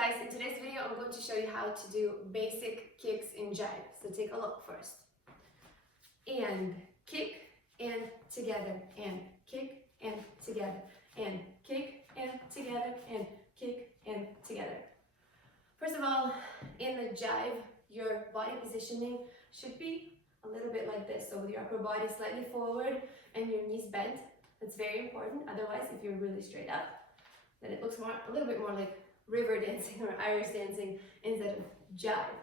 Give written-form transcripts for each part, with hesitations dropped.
guys, in today's video I'm going to show you how to do basic kicks in jive. So take a look first. And kick and together and kick and together and kick and together and kick and together. First of all, in the jive, your body positioning should be a little bit like this. So with your upper body slightly forward and your knees bent. That's very important. Otherwise, if you're really straight up, then it looks a little bit more like river dancing or Irish dancing instead of jive.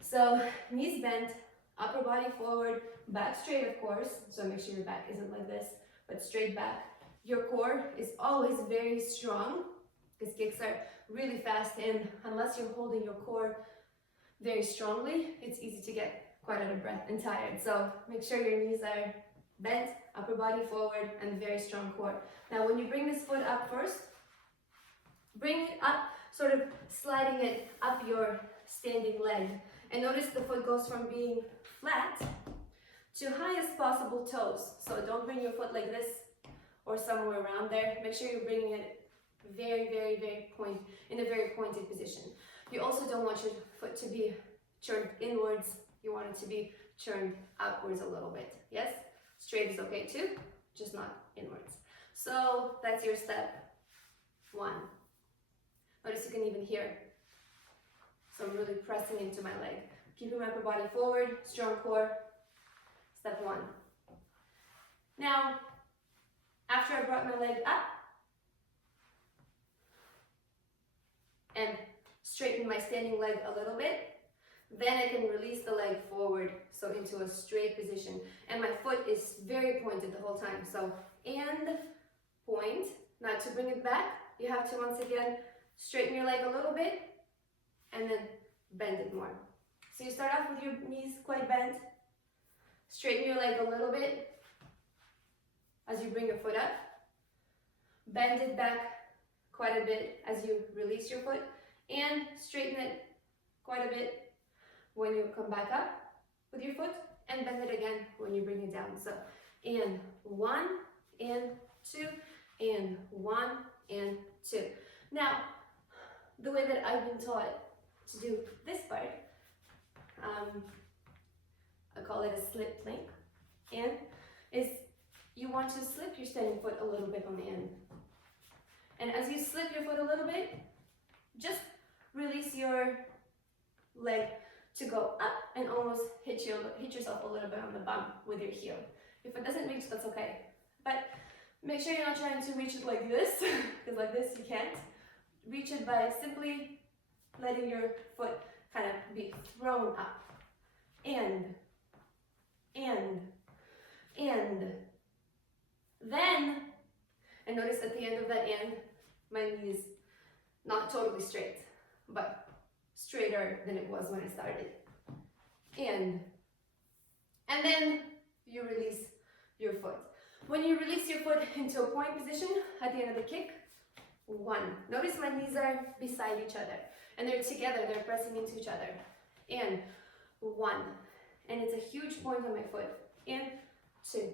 So knees bent, upper body forward, back straight of course. So make sure your back isn't like this, but straight back. Your core is always very strong because kicks are really fast, and unless you're holding your core very strongly, it's easy to get quite out of breath and tired. So make sure your knees are bent, upper body forward, and very strong core. Now when you bring this foot up first, bring it up, sort of sliding it up your standing leg. And notice the foot goes from being flat to highest possible toes. So don't bring your foot like this or somewhere around there. Make sure you're bringing it very in a very pointed position. You also don't want your foot to be turned inwards. You want it to be turned outwards a little bit. Yes? Straight is okay too, just not inwards. So that's your step one. Notice you can even hear. So I'm really pressing into my leg. Keeping my upper body forward, strong core. Step one. Now, after I brought my leg up and straighten my standing leg a little bit, then I can release the leg forward, so into a straight position. And my foot is very pointed the whole time. So, and point. Now to bring it back, you have to once again straighten your leg a little bit and then bend it more. So you start off with your knees quite bent, straighten your leg a little bit as you bring your foot up, bend it back quite a bit as you release your foot, and straighten it quite a bit when you come back up with your foot, and bend it again when you bring it down. So, and one, and two, and one, and two. Now, the way that I've been taught to do this part, I call it a slip plank, and is you want to slip your standing foot a little bit on the end. And as you slip your foot a little bit, just release your leg to go up and almost hit yourself a little bit on the bum with your heel. If it doesn't reach, that's okay. But make sure you're not trying to reach it like this, because like this you can't. Reach it by simply letting your foot kind of be thrown up. And then, and notice at the end of that and, my knee is not totally straight, but straighter than it was when I started. And then you release your foot. When you release your foot into a point position at the end of the kick, one. Notice my knees are beside each other and they're together, they're pressing into each other. And one. And it's a huge point on my foot. And two.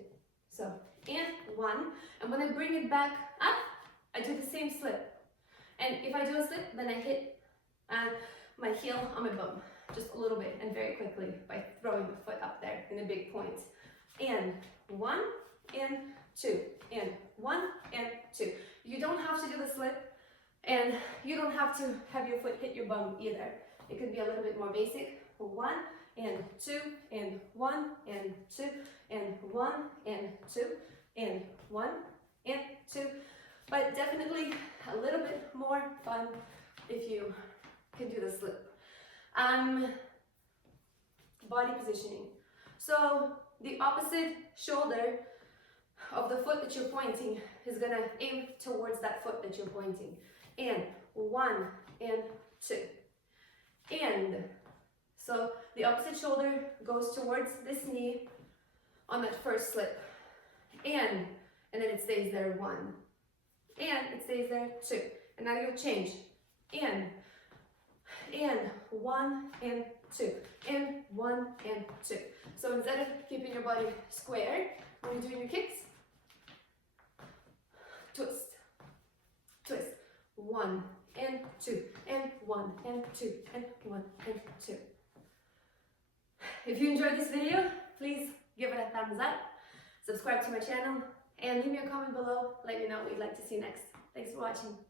So, and one. And when I bring it back up, I do the same slip. And if I do a slip, then I hit my heel on my bum just a little bit and very quickly by throwing the foot up there in a big point. And one, and two, and one, and two. You don't have to do the slip, and you don't have to have your foot hit your bum either. It could be a little bit more basic. One, and two, and one, and two, and one, and two, and one, and two. But definitely a little bit more fun if you can do the slip. Body positioning. So the opposite shoulder of the foot that you're pointing is gonna aim towards that foot that you're pointing. And one, and two. And so the opposite shoulder goes towards this knee on that first slip. And then it stays there, one. And it stays there, two. And now you'll change. And one, and two. And one, and two. So instead of keeping your body square when you're doing your kicks, twist, twist. One, and two, and 1 and 2 and 1 and 2. If you enjoyed this video, please give it a thumbs up, subscribe to my channel, and leave me a comment below. Let me know what you'd like to see next. Thanks for watching.